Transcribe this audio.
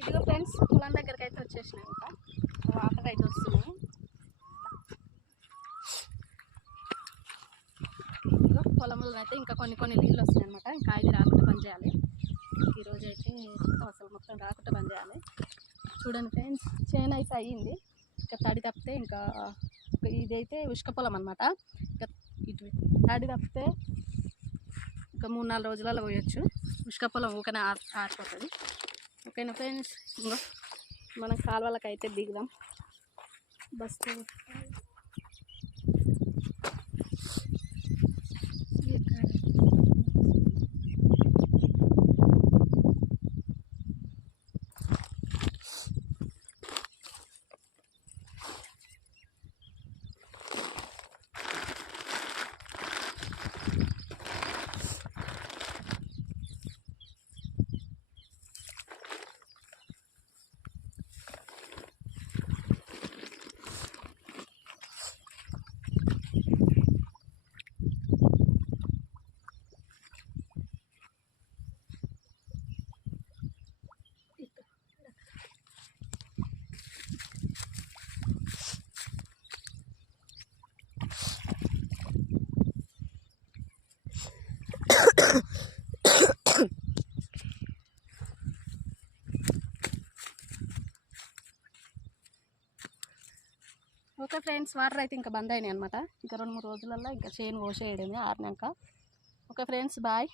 ఇదిగో ఫ్రెండ్స్ పొలం దగ్గరికి అయితే వచ్చేసినాయి. ఇంకా వాటర్ అయితే వస్తున్నాయి. ఇదిగో పొలంలో అయితే ఇంకా కొన్ని నీళ్ళు వస్తాయి అనమాట. ఇంకా ఇది రాకుండా పని చేయాలి. ఈరోజు అయితే అసలు మొత్తం రాకుండా పని చేయాలి. చూడండి ఫ్రెండ్స్, చేను అయితే అయ్యింది. ఇంకా తడి తప్పితే ఇంకా ఇదైతే ఉష్క పొలం అనమాట. ఇంకా ఇటు తడి తప్పితే ఇంకా 3-4 రోజులలో పోయొచ్చు. ఉష్క పొలం ఊకనే ఆరిపోతుంది. ఓకేనా ఫ్రెండ్స్, ఇంకా మనం కాలువలకు అయితే దిగుదాం. బస్సు ఓకే ఫ్రెండ్స్, వాటర్ అయితే ఇంకా బంద్ అయినాయి అనమాట. ఇంకా 2-3 రోజులలో ఇంకా చేను కోసేయడమే ఆరినాక. Okay friends, bye.